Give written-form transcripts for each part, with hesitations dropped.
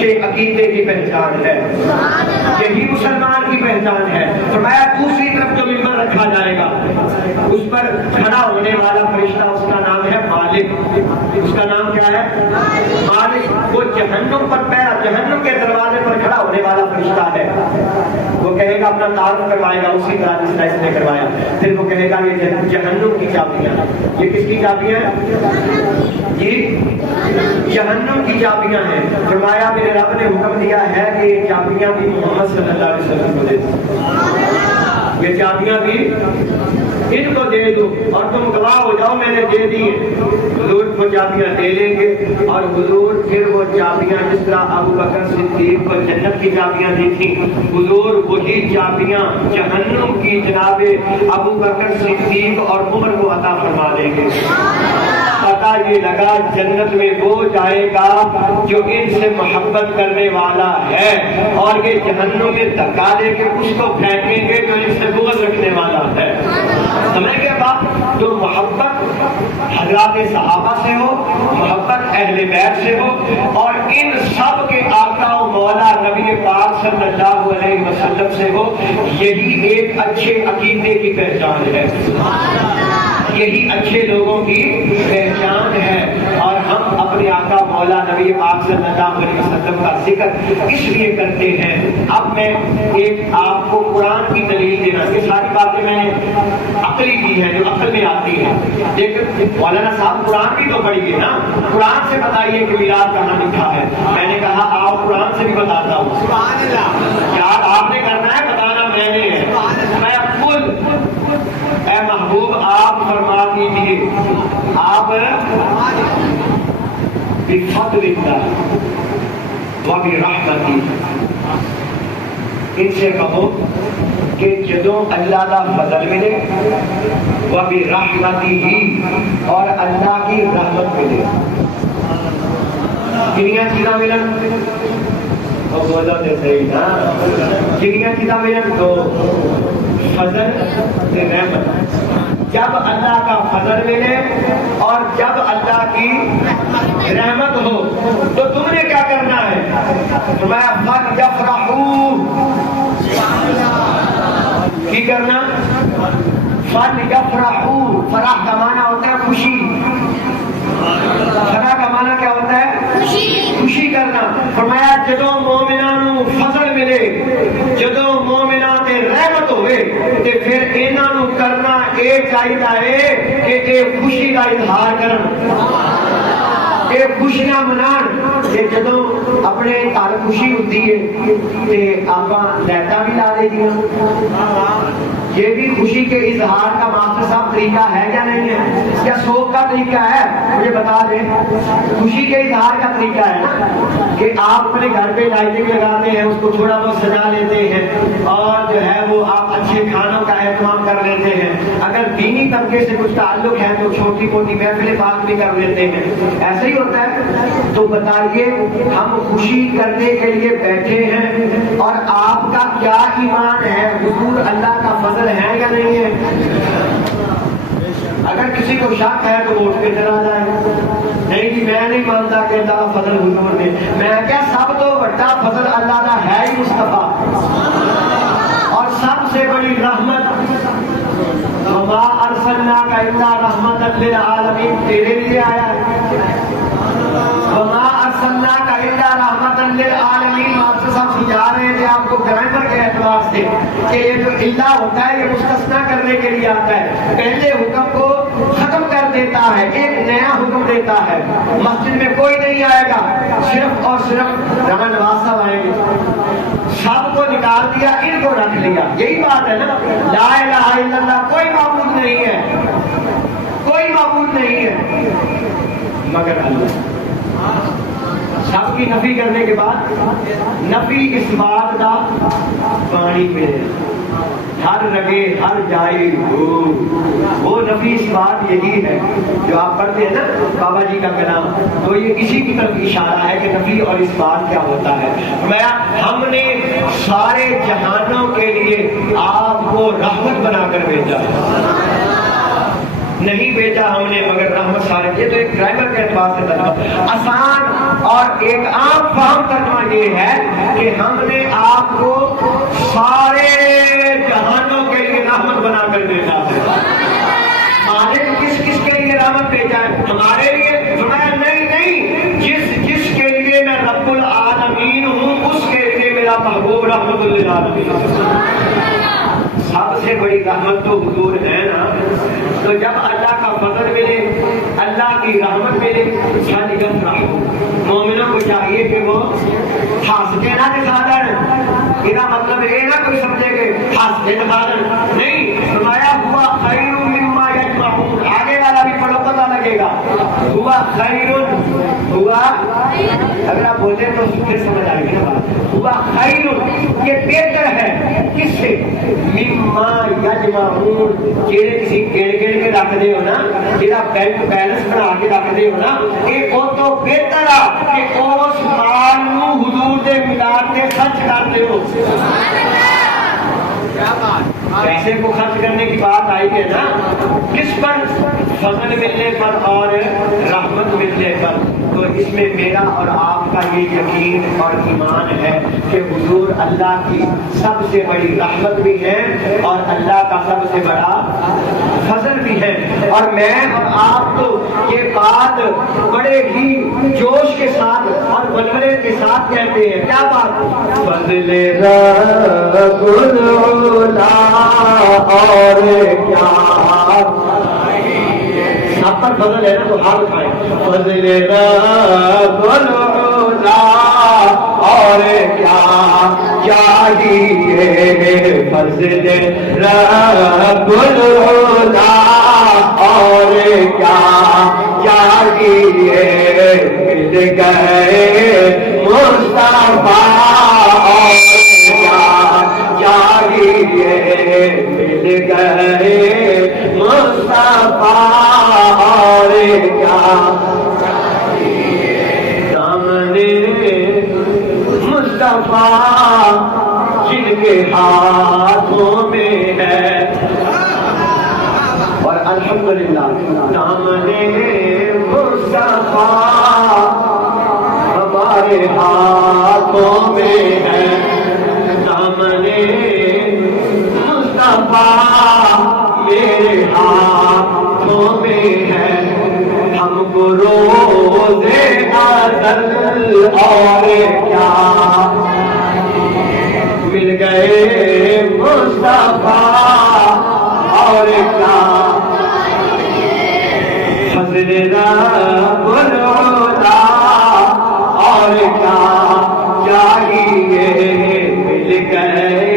اچھے عقیدے کی پہچان ہے، یہی مسلمان کی پہچان ہے۔ فرمایا دوسری طرف جو ممبر رکھا جائے گا اس پر کھڑا ہونے والا فرشتہ، اس کا نام ہے مالک۔ اس کا نام کیا ہے؟ مالک۔ وہ جہنم پر پہرا، جہنم کے دروازے پر کھڑا ہونے والا فرشتہ ہے۔ وہ کہے گا، اپنا تعارف کروائے گا اسی طرح جس طرح اس نے کروایا، پھر وہ کہے گا یہ جہنم کی چابیاں، یہ کس کی چابیاں ہیں؟ یہ جہنم کی چابیاں ہیں۔ فرمایا میرے رب نے حکم دیا ہے کہ یہ چابیاں بھی محمد صلی اللہ علیہ وسلم کو دے دو، یہ چابیاں بھی ان کو دے دو اور تم گواہ ہو جاؤ میں نے دے دی۔ حضور کو چابیاں دے لیں گے اور حضور پھر وہ چابیاں جس طرح ابو بکر صدیق کو جنت کی چابیاں دی تھیں، حضور وہی چابیاں جہنم کی جناب ابو بکر صدیق اور عمر کو عطا فرما دیں گے۔ پتہ یہ لگا جنت میں وہ جائے گا جو ان سے محبت کرنے والا ہے، اور یہ جہنم میں دھکا دے کے اس کو پھینکیں گے جو ان سے بغض رکھنے والا ہے۔ سمجھ گئے بات؟ تو محبت حضرات صحابہ سے ہو، محبت اہل بیت سے ہو، اور ان سب کے آقا و مولا نبی پاک صلی اللہ علیہ وسلم سے ہو، یہی ایک اچھے عقیدے کی پہچان ہے، یہی اچھے لوگوں کی پہچان ہے۔ اور ہم اپنے آقا مولا نبی پاک صلی اللہ علیہ وسلم کا ذکر اس لیے کرتے ہیں۔ اب میں ایک آپ کو قرآن کی دلیل دینا، یہ ساری باتیں میں نے عقلی کی ہے جو عقل میں آتی ہے، لیکن مولانا صاحب قرآن بھی تو پڑھیے نا، قرآن سے بتائیے کہ میلاد کہاں لکھا ہے۔ میں نے کہا آؤ قرآن سے بھی بتاتا ہوں۔ سبحان اللہ، یاد آپ نے کرنا ہے، بتانا میں نے ہے۔ میں خود اے محبوب آپ فرما دیجیے، آپ بفضل اللہ وبرحمتہ، ان سے کہو کہ جدوں اللہ کا فضل ملے، وبرحمتہ، اور اللہ کی رحمت ملے۔ کنیاں چیزاں ملن، کنیاں چیزاں ملن تو فضل سے رحمت۔ جب اللہ کا فضل ملے اور جب اللہ کی رحمت ہو تو تم نے کیا کرنا ہے؟ فرمایا فَلْيَفْرَحُوا، کی کرنا؟ فَلْيَفْرَحُوا، فرح کا معنی ہوتا ہے خوشی، فرح کا معنی کیا ہوتا ہے؟ خوشی کرنا۔ فرمایا جدوں مومنانوں فضل ملے، جدوں مومناں تے رحمت ہوئے تے پھر انہاں نوں کرنا اے چاہیدا ہے کہ اے خوشی دا اظہار کرن، اے خوشیاں منان۔ کہ جدوں اپنے گھر خوشی ہوتی ہے تے آپاں لائٹاں بھی لا دے دیاں، یہ بھی خوشی کے اظہار کا ماسٹر صاحب طریقہ ہے یا نہیں ہے؟ یا سوگ کا طریقہ ہے؟ مجھے بتا دیں، خوشی کے اظہار کا طریقہ ہے نا کہ آپ اپنے گھر پہ لائٹنگ لگاتے ہیں، اس کو تھوڑا بہت سجا لیتے ہیں، اور جو ہے وہ آپ اچھے کھانوں کا اہتمام کر لیتے ہیں۔ اگر دینی طبقے سے کچھ تعلق ہے تو چھوٹی موٹی محفلیں بات بھی کر لیتے ہیں، ایسے ہی ہوتا ہے۔ تو بتائیے ہم خوشی کرنے کے لیے بیٹھے ہیں، اور آپ کا کیا ایمان ہے؟ حضور اللہ کا فضل ہے یا نہیں ہے؟ اگر کسی کو شک ہے تو وہ اٹھ کے چلا جائے، نہیں جی میں نہیں مانتا کہ اللہ کا فضل حضور نے۔ میں کیا سب تو بڑا فضل اللہ کا ہے ہی مصطفیٰ، اور سب سے بڑی رحمت وما ارسلناک الا رحمۃ للعالمین تیرے لیے آیا ہے۔ وما ارسلناک الا رحمۃ للعالمین، آپ سے سب سمجھا رہے تھے آپ کو گرامر کے اعتبار سے کہ یہ جو اللہ ہوتا ہے یہ مستثنا کرنے کے لیے آتا ہے، پہلے حکم کو ختم کر دیتا ہے، ایک نیا حکم دیتا ہے۔ مسجد میں کوئی نہیں آئے گا، صرف اور صرف رانا نواز صاحب آئیں گے، سب کو نکال دیا، ان کو رکھ لیا۔ یہی بات ہے نا، لا الہ الا اللہ، کوئی معبود نہیں ہے، کوئی معبود نہیں ہے مگر اللہ۔ سب کی نفی کرنے کے بعد نفی اس بات کا پانی پہ ہر رگے ہر جائے ہو، وہ نفی اس بات یہی ہے جو آپ پڑھتے ہیں نا بابا جی کا کلام، تو یہ اسی کی طرف اشارہ ہے کہ نفی اور اس بات کیا ہوتا ہے۔ ہم نے سارے جہانوں کے لیے آپ کو رحمت بنا کر بھیجا ہے، نہیں بھیجا ہم نے مگر رحمت سارے۔ یہ تو ایک گرامر کے اعتبار سے آسان اور اور ایک عام فہم ترجمہ یہ ہے کہ ہم نے آپ کو سارے جہانوں کے لیے رحمت بنا کر بھیجا ہے. مالک کس کس کے لیے رحمت بھیجا ہے؟ ہمارے لیے. فرمایا نہیں، جس کے لیے میں رب العالمین ہوں اس کے لیے میرا محبوب رحمت للعالمین. سب سے بڑی رحمت تو حضور ہے نا. تو جب اللہ کا فضل ملے، اللہ کی رحمت ملے، مومنوں کو چاہیے کہ وہ ہنستے نہ دکھادن. یہ مطلب یہ نہ کوئی سمجھے کہ ہنستے دکھادن نہیں. فرمایا ہوا خیر مما یجمعون. آگے والا بھی پڑھو پتہ لگے گا. ہوا خیر، ہوا اگر آپ بولتے تو پھر سمجھ آئے گی نا بات. ہوا خیر یہ بہتر ہے کس سے؟ مما یجمعون. جیڑے کسی گڑ کے رکھ دے ہو نا، جیڑا بینک بیلنس بنا کے رکھ دے ہو نا، یہ وہ تو بہتر آ کہ اس مال نو حضور دے میلاد تے خرچ کر دے ہو. پیسے کو خرچ کرنے کی بات آئی ہے نا، کس پر؟ فضل ملنے پر اور رحمت ملنے پر. تو اس میں میرا اور آپ کا یہ یقین اور ایمان ہے کہ حضور اللہ کی سب سے بڑی رحمت بھی ہے اور اللہ کا سب سے بڑا فضل بھی ہے. اور میں اور آپ تو یہ بات بڑے ہی جوش کے ساتھ اور بلبلے کے ساتھ کہتے ہیں. کیا بات؟ فضل رب العلا اور کیا. سب پر فضل ہے نا تو ہاتھ اٹھائیں. فضل رب العلا اور کیا چاہیے. فضل رب العلا اور کیا چاہیے. مل گئے مصطفیٰ اور کیا چاہیے. مل گئے مصطفیٰ اور کیا چاہیے. سامنے مصطفیٰ جن کے ہاتھوں میں ہے. اور الحمدللہ سامنے مصطفیٰ ہمارے ہاتھوں میں ہے. سامنے مصطفیٰ میرے ہاتھوں میں ہے. ہم کو روزے ازل اور کیا مل گئے مصطفیٰ اور کیا. فضل رب العلا اور کیا چاہیے. مل گئے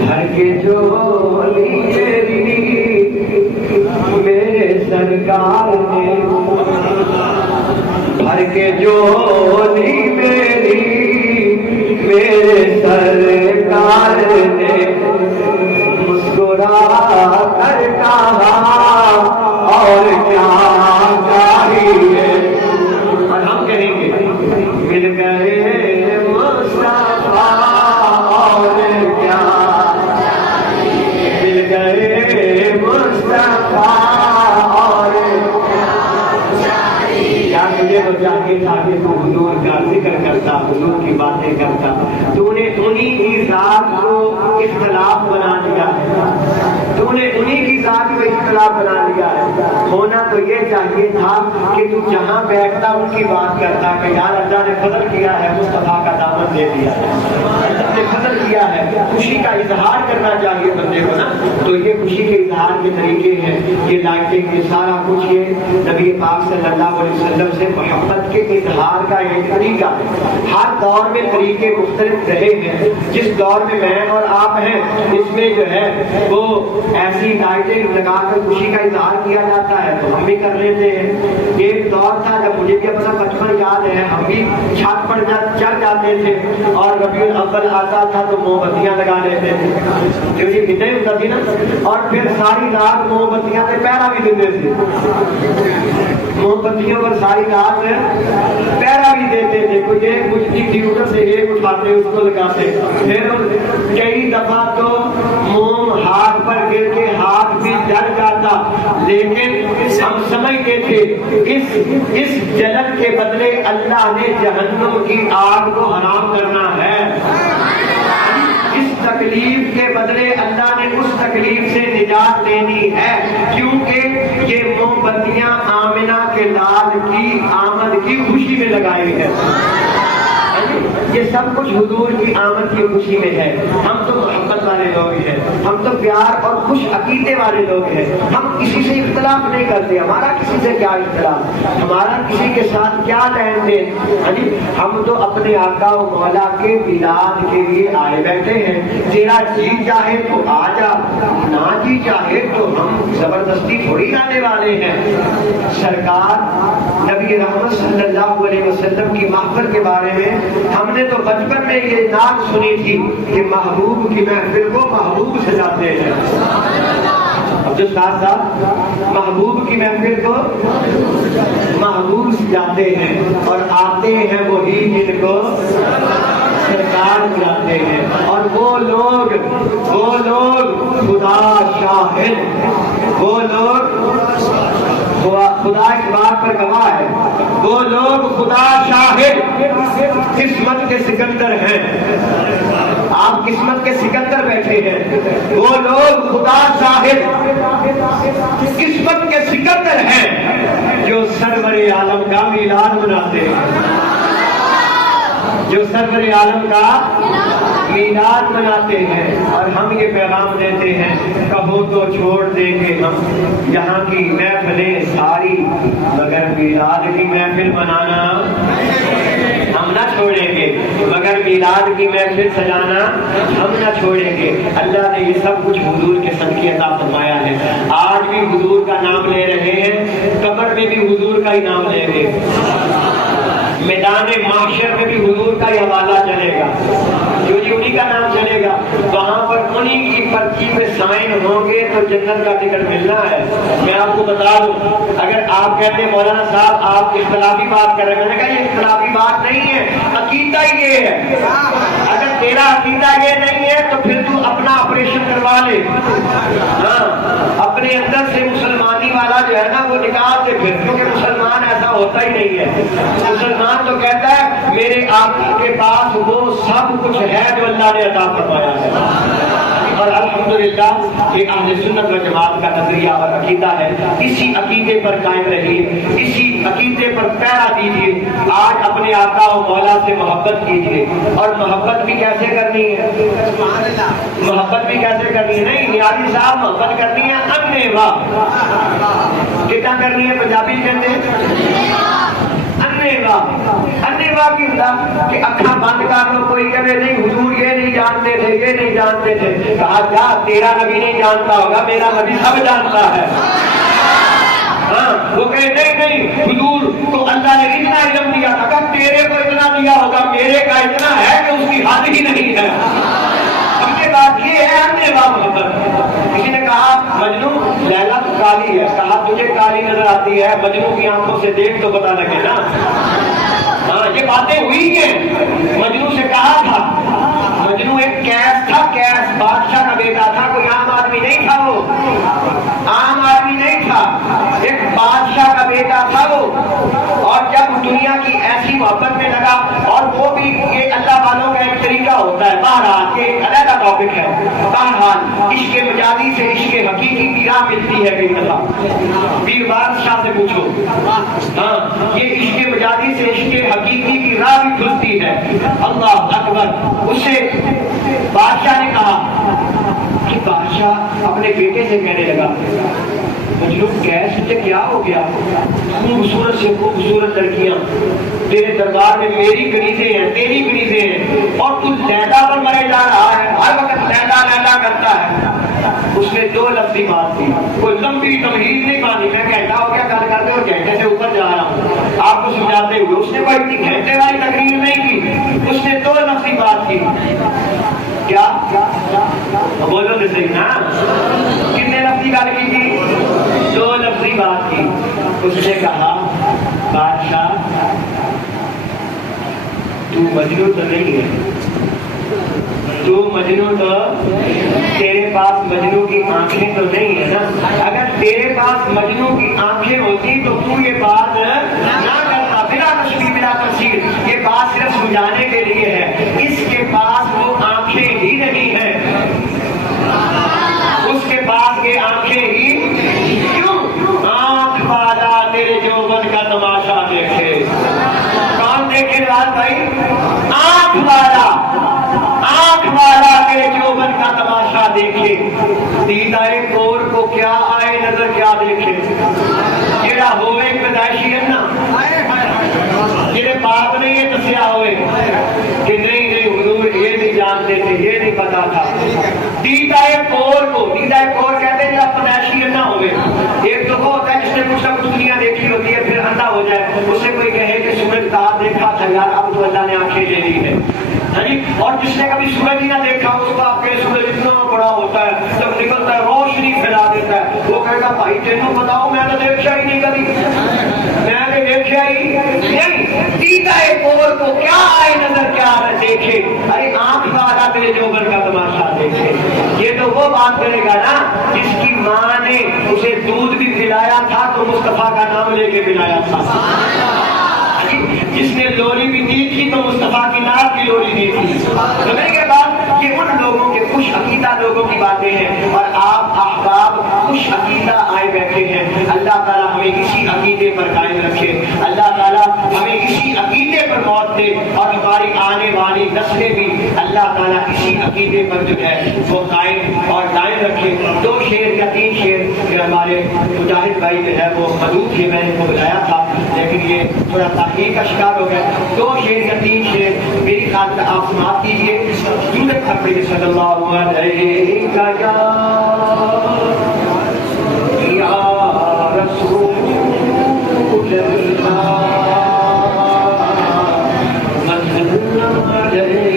گھر کے جولی میرے سرکار نے. بھر کے جولی میری میرے سرکار نے. مسکرا کر کہا اور کیا چاہیے. اور ہم کہیں گے مل گئے مصطفیٰ اور کیا مل گئے مصطفیٰ اور کیا. مجھے تو چاہیے تھا کہ تو حضور کا ذکر کرتا، حضور کی باتیں کرتا. تو نے انہی کی ذات کو اختلاف بنا دیا ہے. تو نے انہی کی ذات کو اختلاف بنا دیا ہے. ہونا تو یہ چاہیے تھا کہ تو جہاں بیٹھتا ان کی بات کرتا کہ یار اللہ نے فضل کیا ہے، مصطفیٰ کا دامن دے دیا ہے، اللہ نے فضل کیا ہے. خوشی کا اظہار کرنا چاہیے بندے کو نا. تو یہ خوشی کے اظہار کے طریقے ہیں، یہ لائٹنگ، یہ سارا کچھ یہ نبی پاک صلی اللہ علیہ وسلم سے محبت کے اظہار کا ایک طریقہ ہے. ہر دور میں طریقے مختلف رہے ہیں. جس دور میں میں اور آپ ہیں اس میں جو ہے وہ ایسی لائٹیں لگا کر خوشی کا اظہار کیا جاتا ہے تو ہم بھی کر لیتے ہیں. ایک دور تھا جب مجھے بھی اپنا بچپن یاد ہے، ہم بھی چھت پر چڑھ جاتے تھے اور ربیع الاول آتا تھا تو موم بتیاں لگا لیتے تھے کیونکہ کتنے ہوتا تھی نا. اور پھر ساری رات موم بتیاں سے پہرا بھی دیتے تھے. موم بتیوں پر ساری رات پہرا بھی دیتے تھے. کوئی ایک بجتی تھی ادھر سے ایک اٹھاتے اس کو لگاتے. پھر کئی دفعہ تو موم ہاتھ پر گر کے ہاتھ بھی جل جاتا، لیکن ہم سمجھتے تھے اس جلن کے بدلے اللہ نے جہنم کی آگ کو حرام کرنا ہے، اس تکلیف کے بدلے اللہ نے اس تکلیف سے نجات دینی ہے، کیونکہ یہ موم بتیاں آمنہ کے لال کی آمد کی خوشی میں لگائی ہے۔ یہ سب کچھ حضور کی آمد کی خوشی میں ہے۔ ہم تو محبت والے لوگ ہیں، ہم تو پیار اور خوش عقیدے والے لوگ ہیں، ہم کسی سے اختلاف نہیں کرتے، ہمارا کسی سے کیا اختلاف، ہمارا کسی کے ساتھ کیا لین دین، ہم تو اپنے آقا و مولا کے میلاد کے لیے آئے بیٹھے ہیں، تیرا جی چاہے تو آ جا، نہ جی چاہے تو ہم زبردستی تھوڑی آنے والے ہیں۔ سرکار نبی رحمت صلی اللہ علیہ وسلم کی محفل کے بارے میں ہم نے تو بچپن میں یہ نعت سنی تھی کہ محبوب کی محفل کو محبوب سجاتے ہیں۔ اب جو ساتھ ساتھ محبوب کی محفل کو محبوب سجاتے ہیں، اور آتے ہیں وہی جن کو سرکار بلاتے ہیں، اور وہ لوگ خدا شاہد، وہ لوگ خدا اس بات پر گواہ ہے، وہ لوگ خدا شاہد قسمت کے سکندر ہیں، آپ قسمت کے سکندر بیٹھے ہیں، وہ لوگ خدا شاہد قسمت کے سکندر ہیں جو سرور عالم کا میلاد مناتے ہیں، جو سرور عالم کا میلاد مناتے ہیں، اور ہم یہ پیغام دیتے ہیں کہو تو چھوڑ دیں گے ہم یہاں کی محفلیں ساری، مگر میلاد کی محفل منانا ہم نہ چھوڑیں گے، مگر میلاد کی محفل سجانا ہم نہ چھوڑیں گے۔ اللہ نے یہ سب کچھ حضور کے صدقے عطا فرمایا ہے۔ آج بھی حضور کا نام لے رہے ہیں، قبر میں بھی حضور کا ہی نام لیں گے، میدان محشر میں بھی حضور کا ہی حوالہ چلے گا، جو انہی کا نام چلے گا، وہاں پر انہی کی پرچی میں سائن ہوں گے تو جنت کا ٹکٹ ملنا ہے۔ میں آپ کو بتا دوں، اگر آپ کہتے ہیں مولانا صاحب آپ اختلافی بات کر رہے ہیں، میں نے کہا یہ اختلافی بات نہیں ہے، عقیدہ ہی یہ ہے۔ اگر تیرا عقیدہ یہ نہیں ہے تو پھر تو اپنا آپریشن کروا لے، ہاں اپنے اندر سے مسلمانی والا جو ہے نا وہ نکال دے پھر، کیونکہ مسلمان ایسا ہوتا ہی نہیں ہے۔ مسلمان تو کہتا ہے میرے آقا کے پاس وہ سب کچھ ہے جو اللہ نے عطا فرمایا ہے، اور الحمدللہ یہ اہل سنت و جماعت کا نظریہ اور عقیدہ ہے۔ اسی عقیدے پر قائم رہیے، اسی عقیدے پر پیرا دیجیے، آج اپنے آقا و مولا سے محبت کیجیے، اور محبت بھی کیسے کرنی ہے، محبت بھی کیسے کرنی ہے، نہیں نیازی صاحب محبت کرنی ہے انے واہ، کتنا کرنی ہے پنجابی کہتے ہیں انیوا کی ہوتا کہ اکھاں بند کر لو، کوئی کہے نہیں حضور یہ نہیں جانتے تھے، یہ نہیں جانتے تھے، کہا کیا تیرا نبی نہیں جانتا ہوگا، میرا نبی سب جانتا ہے۔ ہاں وہ کہے نہیں حضور تو اللہ نے اتنا علم دیا تھا، کہ تیرے کو اتنا دیا ہوگا، میرے کا اتنا ہے کہ اس کی حد ہی نہیں ہے۔ اب یہ بات یہ ہے انیوا محبت۔ کسی نے کہا مجنو لیلا تو کالی ہے، کہا تجھے کالی نظر آتی ہے، مجنو کی آنکھوں سے دیکھ تو پتا لگے نا۔ ہاں یہ باتیں ہوئی ہیں، مجنو سے کہا تھا، مجنو ایک کیس تھا، کیس بادشاہ کا بیٹا تھا، کوئی عام آدمی نہیں تھا، وہ عام آدمی نہیں تھا، ایک بادشاہ کا بیٹا تھا وہ، اور جب دنیا کی ایسی محبت میں لگا، اور وہ بھی یہ اللہ والوں کا ایک طریقہ ہوتا ہے، بہرحال یہ ایک علیحدہ ٹاپک ہے، بہرحال عشق مجازی سے عشق حقیقی کی راہ ملتی ہے کئی دفعہ، پیر بادشاہ سے پوچھو، ہاں یہ عشق مجازی سے عشق حقیقی کی راہ بھی کھلتی ہے۔ اللہ اکبر۔ اسے بادشاہ نے کہا کہ بادشاہ اپنے بیٹے سے کہنے لگا مجنو کیسے سے کیا ہو گیا، خوبصورت سے خوبصورت لڑکیاں تیرے دربار میں میری گریزیں ہیں، تیری گریزیں ہیں، اور تو لیلا پر مرے جا رہا ہے، ہر وقت لیلا لیلا کرتا ہے۔ اس نے دو لفظی بات کی، کوئی لمبی تمہید نہیں مانی، میں کہتا ہوں کیا گل کرتے اور گھنٹے سے اوپر جا رہا ہوں آپ کو سمجھاتے ہوئے، اس نے کوئی اتنی گھنٹے والی تقریر نہیں کی، اس نے دو لفظی بات کی۔ کیا بولو تو صحیح نا، کتنے لفظی گل کی تھی؟ دو لفظی بات کی۔ اس نے کہا بادشاہ تو مجنون تو نہیں ہے، تو مجنو تو تیرے پاس مجنو کی آنکھیں تو نہیں ہے نا. اگر تیرے پاس مجنو کی آنکھیں ہوتی تو یہ بات نہ کرتا. بلا تشبیہ بلا تفسیر، یہ بات صرف سمجھانے کے لیے ہے. اس کے پاس وہ آنکھیں ہی نہیں ہیں، اس کے پاس یہ آنکھیں ہی کیوں؟ آنکھ والا تیرے جوبن کا تماشا دیکھے. کون دیکھے راز بھائی؟ آنکھ والا تیرے جوبن کا تماشا دیکھے. دیدائے کور کو کیا آئے نظر کیا دیکھے. جیڑا ہوئے پیدائشی ہے نا، جیڑے باپ نے یہ دسیا ہوئے کہ نہیں حضور یہ نہیں جانتے تھے، یہ نہیں پتا تھا. دیدائے کور کہتے ہیں جب پیدائشی نہ ہوئے. ایک تو وہ ہوتا ہے جس نے کچھ نہ کچھ دنیا دیکھی ہوتی ہے پھر اندھا ہو جائے. اس سے کوئی کہے کہ سورج تار دیکھا تھا یار، اب تو اللہ نے آنکھیں دے دی ہے. اور جس نے کبھی سورج ہی نہ دیکھا اس کو آپ کے سورج اتنا بڑا ہوتا ہے جب نکلتا ہے روشنی پھیلا دیتا ہے. وہ کہے گا بھائی تینوں بتاؤ، میں تو دیکھا ہی نہیں کبھی، میں نے دیکھا ہی نہیں. دیدائے کور کو کیا آئے نظر کیا دیکھے. ارے آنکھ والا تیرے جوبن کا تماشا دیکھے. یہ تو وہ بات کرے گا نا جس کی ماں نے اسے دودھ بھی پلایا تھا تو مصطفیٰ کا نام لے کے پلایا تھا. جس نے لوری بھی دی تھی تو مصطفیٰ کی نام کی لوری دی تھی. سمجھنے کے بعد یہ ان لوگوں کے خوش عقیدہ لوگوں کی باتیں ہیں. اور آپ احباب خوش عقیدہ آئے بیٹھے ہیں. اللہ تعالیٰ ہمیں اسی عقیدے پر قائم رکھے. اللہ تعالیٰ ہمیں اسی عقیدے پر موت دے اور ہماری آنے والی نسلیں بھی اللہ تعالیٰ اسی عقیدے پر جو ہے وہ قائم اور قائم رکھے. 2 شعر یا 3 شعر کہ ہمارے مجاہد بھائی جو ہے وہ حدود کے میں نے کو بتایا تھا لیکن یہ تھوڑا تاخیر کا شکار ہو گیا. 2 شعر یا 3 شعر میری خاطر آپ سماعت کیجیے. درود پڑھیے صلی اللہ علیہ یا رسول اللہ.